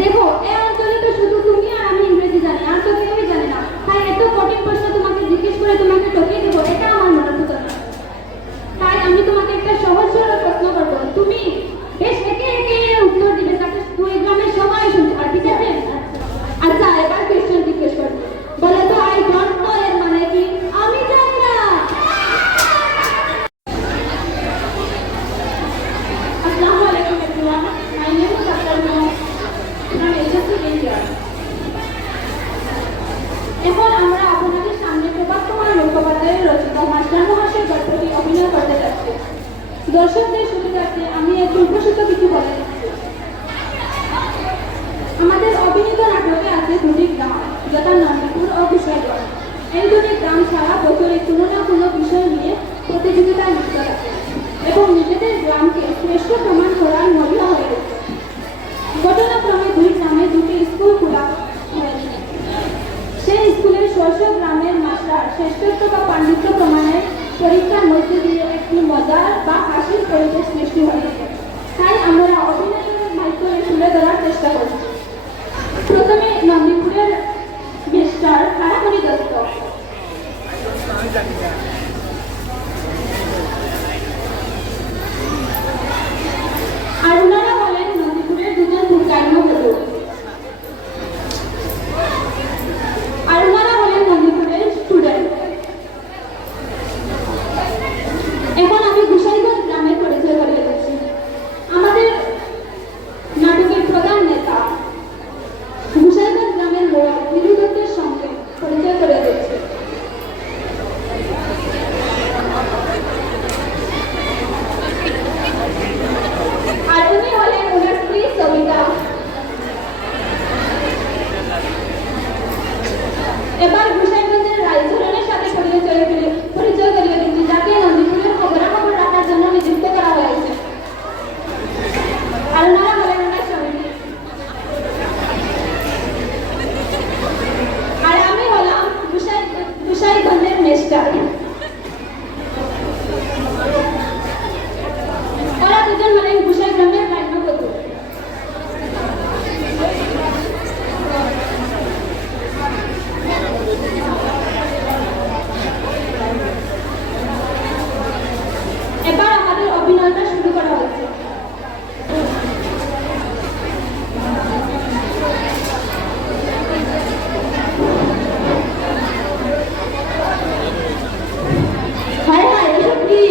দেখো, এই অঞ্চলে তো শুধু তুমি আর আমি ইংরেজি জানি, আর তো কেউই জানে না। তাই এত কঠিন প্রশ্ন তোমাকে জিজ্ঞেস করে তোমাকে ঠকিয়ে দেবো, এটা আমার মনের ভিতর না। তাই আমি তোমাকে একটা সহজ সরল প্রশ্ন করবো, তুমি বেশ একে একে উত্তর দিবে যাতে দুই গ্রামের সবাই শুনতে পারে, ঠিক আছে? আচ্ছা, এবার কোয়েশ্চেন জিজ্ঞেস করবো। বলো তো, আই ডোন্ট নো এর মানে কি? আমি জানি না। আসসালামু আলাইকুম everyone, my name is Aftar from SSC India. এখন আমরা আপনাদের সামনে প্রভাত কুমার মুখোপাধ্যায়ের রচিত মাস্টার মহাশয় গল্পটি অভিনয় করতে যাচ্ছি। দর্শকদের সুবিধার্থে আমি একটু উপসূত কিছু বলে দিচ্ছি। আমাদের অভিনীত নাটকে আছে দুটি গ্রাম, যথা নন্দীপুর ও গোসাইগঞ্জ। এই দুটি গ্রাম সারা বছরে কোনো না কোনো বিষয় নিয়ে প্রতিযোগিতায় লিপ্ত থাকে এবং নিজেদের গ্রামকে শ্রেষ্ঠ প্রমাণ করার মধ্য হয়ে ওঠে। ঘটনাক্রমে দুই গ্রামে দুটি স্কুল খোলা হয়েছে। সেই স্কুলের স্ব গ্রামের মাস্টার শ্রেষ্ঠত্ব বা পাণ্ডিত্য প্রমাণের পরীক্ষার মধ্যে দিয়ে একটি মজার বা হাসির পরিবেশ সৃষ্টি হয়েছে। তাই আমরা অভিনয়ের মাধ্যমে তুলে ধরার চেষ্টা করছি। প্রথমে নন্দীপুরের মিস্টার কারামণি দত্ত। আর ওনারা হলেন নন্দীপুরের দুজন কর্মবধূ। আর ওনারা হলেন নন্দীপুরের স্টুডেন্ট। এখন আমি গোসাইগঞ্জ গ্রামের পরিচয় করিয়ে দিচ্ছি। আমাদের নাটকের প্রধান নেতা গোসাইগঞ্জ গ্রামের লোক বিরু দত্তের সঙ্গে পরিচয় করিয়ে দিচ্ছি। আর উনি হলেন ওনার স্ত্রী সবিতা। এবার গোসাইগঞ্জের রায়চরণের সাথে পরিচয় করিয়ে দিচ্ছি, যাকে নন্দীপুরের খবরাখবর রাখার জন্য নিযুক্ত করা হয়েছে। আর ওনারা হলেন ওনার স্বামী। আর আমি হলাম গোসাইগঞ্জের মেস্টার। ওরা দুজন হলেন গোসাইগ্রামের কর্মবধূ। এবার আমাদের অভিনয়টা শুরু করা হয়েছে। হায় হায়, এসব কি?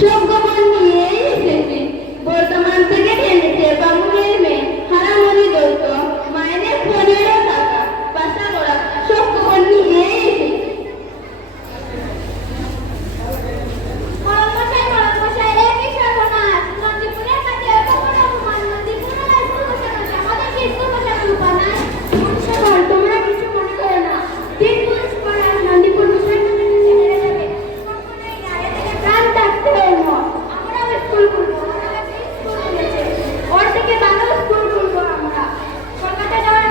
সব খবর নিয়েই এসেছে। বর্তমান থেকে টেনেছে বামুনের মেয়ে, হারামণি দত্ত, মায়েদের 15 টাকা, বাসা করা, সব খবর নিয়েই এসেছে। তোমরা কিছু মনে করো না, তিন পুরুষ পড়া নন্দীপুর বিষয় প্রাণ থাকতে আমরাও স্কুল খুলবো, ওর থেকে ভালো স্কুল খুলবো আমরা। কলকাতা যাওয়ার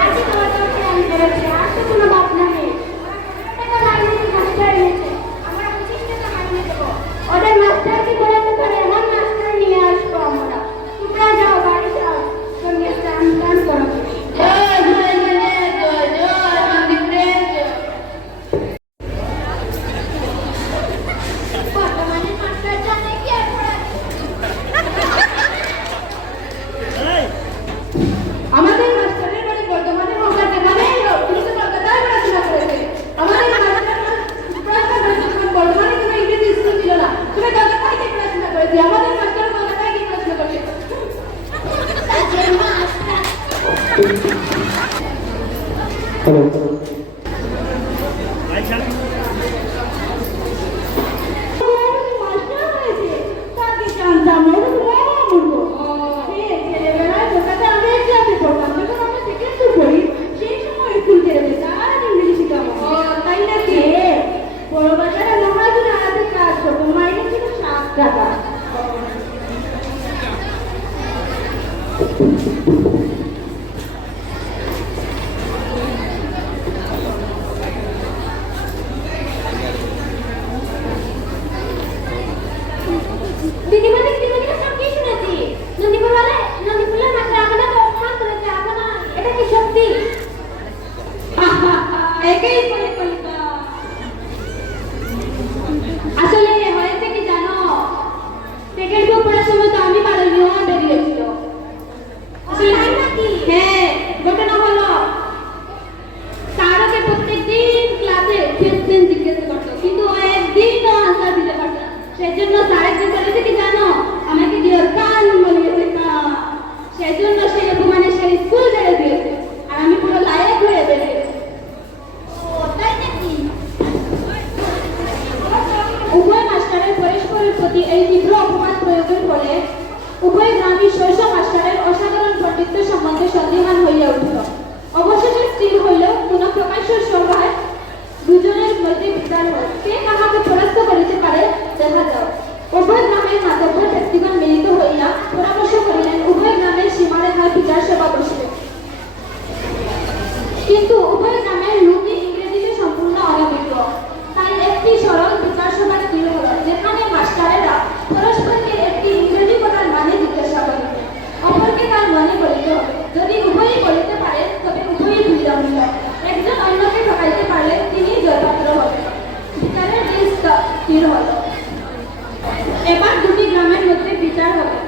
আজকে তোমার দরকার আমি করেছি, আর তো কোনো ভাবনা নেই। মাস্টার এনেছে, আমরা 25 টাকা মাইনে দেবো। ওদের মাস্টারকে বলাতে পারে এমন মাস্টার নিয়ে আসবো আমরা। তোমরা যাও, বাড়ি যাও, সঙ্গে স্নান টান করো। আমাদের মাস্টারের বাড়ি বর্তমানে কলকাতা, এখানেই তিনি তো কলকাতায় পড়াশোনা করেছে। আমাদের মাস্টার পড়াশোনা করেছে যখন বর্তমানে কোনো ইংরেজি স্কুল ছিল না, তুমি কলকাতায় গিয়ে পড়াশোনা করেছি। আমাদের মাস্টার কলকাতায় গিয়ে পড়াশোনা করছে। মাস্টার হয়েছে, তাকে জানতাম না, ওটা তো বড় বলবো। ছেলেবেলায় কলকাতা আমি এক ক্লাসে পড়তাম, যখন আমরা সেকেন্ড পড়ি সেই সময় স্কুল ছেড়েছে, তার ইংরেজি শিখাবো। তাই নাকি? বড় বাজারে মহাজন আলাদা কাজ করতো, মাইনে ছিল 7 টাকা। দিদিমণি সব কি শুনেছি? নন্দীপুরের মাস্টার আমাদের অপমান করেছে, আপনার এটা কি সত্যি? একেই বলে কলিকা। আসলে হয়েছে কি জানো, সেকেন্ড গ্রুপ পড়ার সময় তো আমি পারিনি, ও বেরিয়েছিল। হ্যাঁ, ঘটনা হলো স্যারকে প্রত্যেকদিন ক্লাসে কোয়েশ্চেন জিজ্ঞেস করতো, কিন্তু ও একদিনও আনসার দিতে পারতো না। সেজন্য স্যার একদিন বলেছে কি জানো, আমাকে দিয়ে ওর কান বলিয়েছে কান। সেজন্য সে অপমানে সে স্কুল ছেড়ে দিয়েছে, আর আমি পুরো লায়ক হয়ে বেরিয়েছি। তাই নাকি? উভয় মাস্টারের পরস্পরের প্রতি এই তীব্র অপমান প্রয়োগের ফলে উভয় গ্রামীণ শৈশব মাস্টারের অসাধারণ পণ্ডিত্য সম্বন্ধে সন্দেহান হইয়া উঠিল। অবশেষে স্থির হইল পুনঃ প্রকাশ্য সভায় দুজনের মধ্যে বিচার হয়, কে কাহাকে পরাস্ত করিতে পারে দেখা যাও। উভয় গ্রামের মাতব্বর ব্যক্তিগণ মিলিত হইয়া পরামর্শ করিলেন উভয় গ্রামের সীমারেখায় বিচার সভা বসিবে। কিন্তু উভয় গ্রামের লোকই ইংরেজিতে সম্পূর্ণ অনভিজ্ঞ, তাই একটি সরল বিচার সভা স্থির হল, যেখানে মাস্টারেরা পরস্পরকে একটি ইংরেজি কথার মানে জিজ্ঞাসা করিবে, অপরকে তার মনে বলিতে হবে। যদি উভয়ই বলিতে পারে তবে উভয়ই বিজয়ী, একজন অন্যকে ঠকাইতে পারলে তিনি জয়পাত্র হবেন। বিচারের দিন স্থির হল। এবার দুটি গ্রামের মধ্যে বিচার হবে।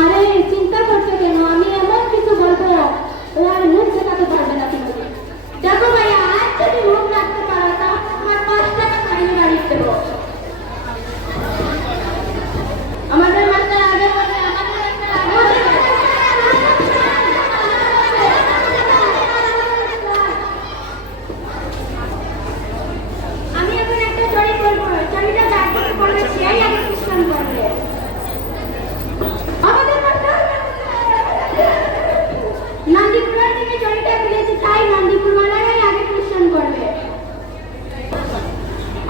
আরে চিন্তা করছো কেন, আমি এমন কিছু বলবো ও আর মুখ দেখাতে পারবে না। তুমি দেখো ভাইয়া, আজ যদি মুখ রাখতে পারো তাহলে তোমার 5 টাকা মাইনে বাড়িয়ে দেবো। আমাদের মাস্টার আগে বলে, আমি এখন একটা চড়ি করবো, চড়িটা যাকে করবে সেই আগে কৃষ্ণ করবে। আমাদের মাস্টার নন্দীপুরের থেকে চড়িটা খুলেছে, তাই নন্দীপুর মালারাই আগে কৃষ্ণ করবে।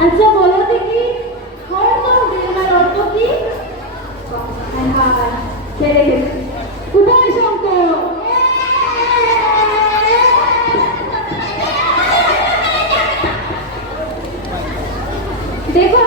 আচ্ছা বলো দেখি, অর্থ কি? ছেড়ে গেছে উভয় শঙ্কর। দেখো